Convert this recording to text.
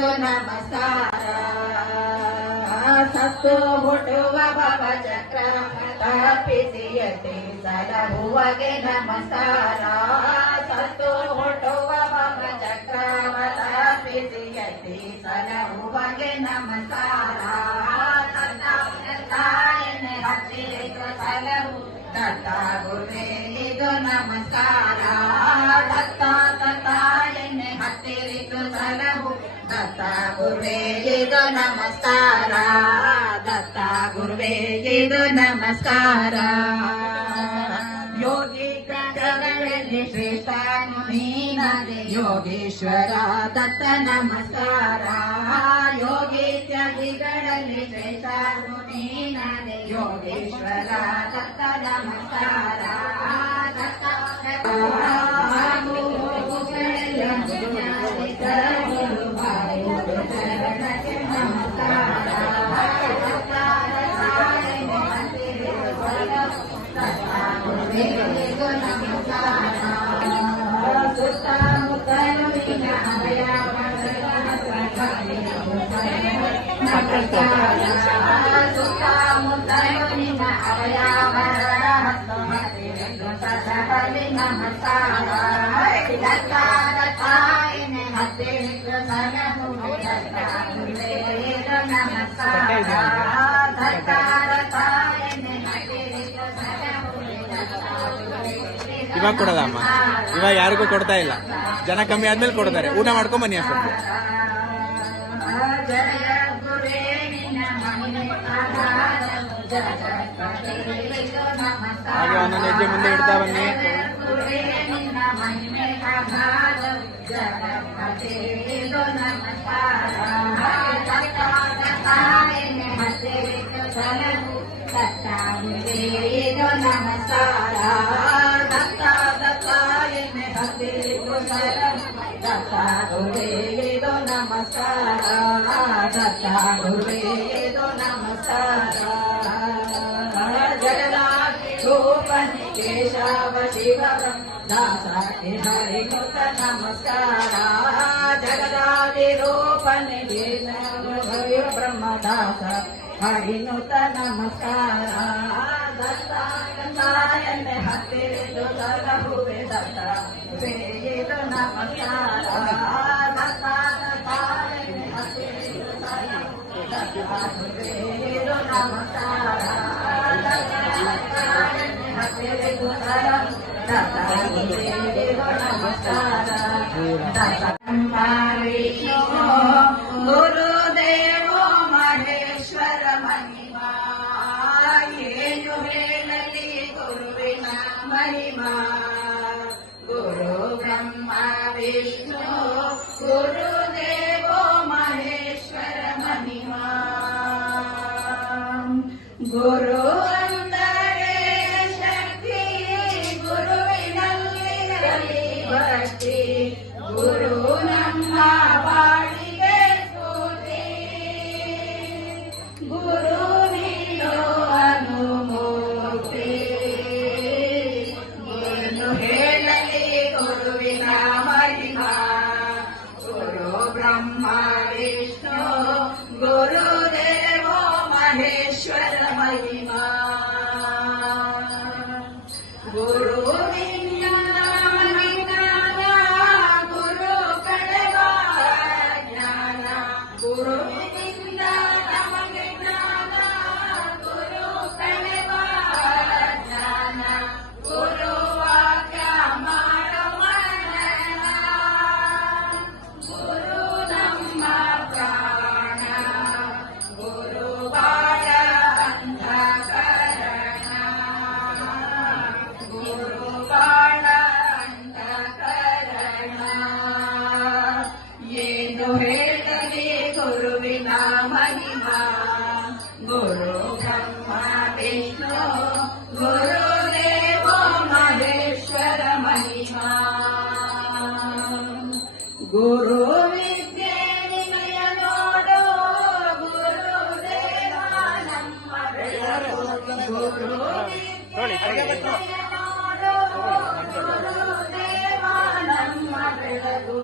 ಇದು ನಮಸ್ಕಾರ ಸತ್ತು ಹುಟ್ಟುವ ಭವ ಚಕ್ರ ತಪ್ಪಿಸಿಯತೆ ಸಲಹುವಗೆ ನಮಸ್ಕಾರ ಸತ್ತು ಹುಟ್ಟುವ ಭವ ಚಕ್ರ ತಪ್ಪಿಸಿಯತೆ ಸಲಹುವಗೆ ನಮಸ್ಕಾರ ತಾಯನೆ ಹತ್ತಿರ ಸಲಹು ದತ್ತ ಗುರುವೇ ಇದು ನಮಸ್ಕಾರ ದತ್ತ ತಾಯನೆ ಹತ್ತಿರ ಸಲಹು ದತ್ತ ಗುರುವೇ ಇದು ನಮಸ್ಕಾರ ದತ್ತ ಗುರುವೇ ಇದು ನಮಸ್ಕಾರ ಯೋಗಿ ಗಣಗಳಲ್ಲಿ ಶ್ರೇಷ್ಠ ನೀನದೆ ಯೋಗೇಶ್ವರ ದತ್ತ ನಮಸ್ಕಾರ ಯೋಗಿ ತ್ಯಾಗಿಗಳಲ್ಲಿ ಶ್ರೇಷ್ಠ ನೀನದೆ ಯೋಗೇಶ್ವರ ದತ್ತ ನಮಸ್ಕಾರ ದತ್ತ ಇವಾಗ ಕೊಡೋದಮ್ಮ, ಇವಾಗ ಯಾರಿಗೂ ಕೊಡ್ತಾ ಇಲ್ಲ. ಜನ ಕಮ್ಮಿ ಆದ್ಮೇಲೆ ಕೊಡ್ತಾರೆ. ಊಟ ಮಾಡ್ಕೊಂಡ್ ಬನ್ನಿ ಅಷ್ಟೊಂದು. ಹಾಗೆ ಒಂದೊಂದು ಹೆಜ್ಜೆ ಮುಂದೆ ಇಡ್ತಾ ಬನ್ನಿ. ನಮಸ್ಕಾರ ದತ್ತ ದತ್ತಾಯನೆ ಹತ್ತಿರ ದತ್ತ ಗುರುವೇ ಇದು ನಮಸ್ಕಾರ ದತ್ತ ಗುರುವೇ ಇದು ನಮಸ್ಕಾರ ಜಗದಾದಿ ರೂಪನಿ ಕೇಶವ ಶಿವ ದಾಸಾತಿ ಹರಿನುತ ನಮಸ್ಕಾರ ಜಗದಾದಿ ರೂಪನಿ ಕೇಶವ ಬ್ರಹ್ಮ ದಾಸ ಹರಿನುತ ನಮಸ್ಕಾರ ದತ್ತಾಯನೆ ಹತ್ತಿರ ಸಲಹುವೆ ದತ್ತ ಇದು ನಮಸ್ಕಾರ ದತ್ತ ದತ್ತಾಯನೆ ಹತ್ತಿರ ಸಲಹುವೆ ದತ್ತ ಇದು ನಮಸ್ಕಾರ ದತ್ತಾಯನೆ ಹತ್ತಿರ ಸಲಹುವೆ ದತ್ತ ಇದು ನಮಸ್ಕಾರ ವಿಷ್ಣು ಗುರುದೇವೋ ಮಹೇಶ್ವರ ಮಹಿಮಾ ಏನು ಹೇಳಲಿ ಗುರುವಿನ ಮಹಿಮಾ ಗುರು ಬ್ರಹ್ಮ ವಿಷ್ಣು ಗುರುದೇವೋ ಮಹೇಶ್ವರ ಮಹಿಮಾ ಗುರು ಅಂದರೆ ಶಕ್ತಿ ಗುರುವಿನಲ್ಲಿ ಭಕ್ತಿ ಗುರು ನಮ್ಮ ಬಾಳಿಗೆ ಸ್ಫೂರ್ತಿ ಗುರು ನೀಡೋ ಅನುಮೂರ್ತಿ ಏನು ಹೇಳಲಿ ಗುರುವಿನ ಮಹಿಮಾ ಗುರು ಬ್ರಹ್ಮ ವಿಷ್ಣು ಗುರುದೇವೋ ಮಹೇಶ್ವರ ಮಹಿಮಾ ಗುರುವಿನ ಜ್ಞಾನ ಗುರು ಕಡೆವ ಜ್ಞಾನ ಗುರುವಿನಿಂದ ನಮಗೆ ಜ್ಞಾನ ಗುರು ಕಡೆವ ಜ್ಞಾನ ಗುರು ವಾಕ್ಯ ಮಾಡೋ ಮನನ ಗುರು ನಮ್ಮ ಪ್ರಾಣ ಗುರು ಬಾಳ ಅಂತಃಕರಣ ಗುರು ಬಾಳ ಅಂತಃಕರಣ ಏನು ಹೇಳಲಿ ಗುರುವಿನ ಮಹಿಮಾ ಗುರು ಬ್ರಹ್ಮ ವಿಷ್ಣು ಗುರುದೇವೋ ಮಹೇಶ್ವರ ಮಹಿಮಾ ಗುರು ವಿದ್ಯೆ ನಿಮಯ ನೋಡು ಗುರುದೇವ ನಮ್ಮ ಬೆಳಕು ಗುರು ವಿದ್ಯೆ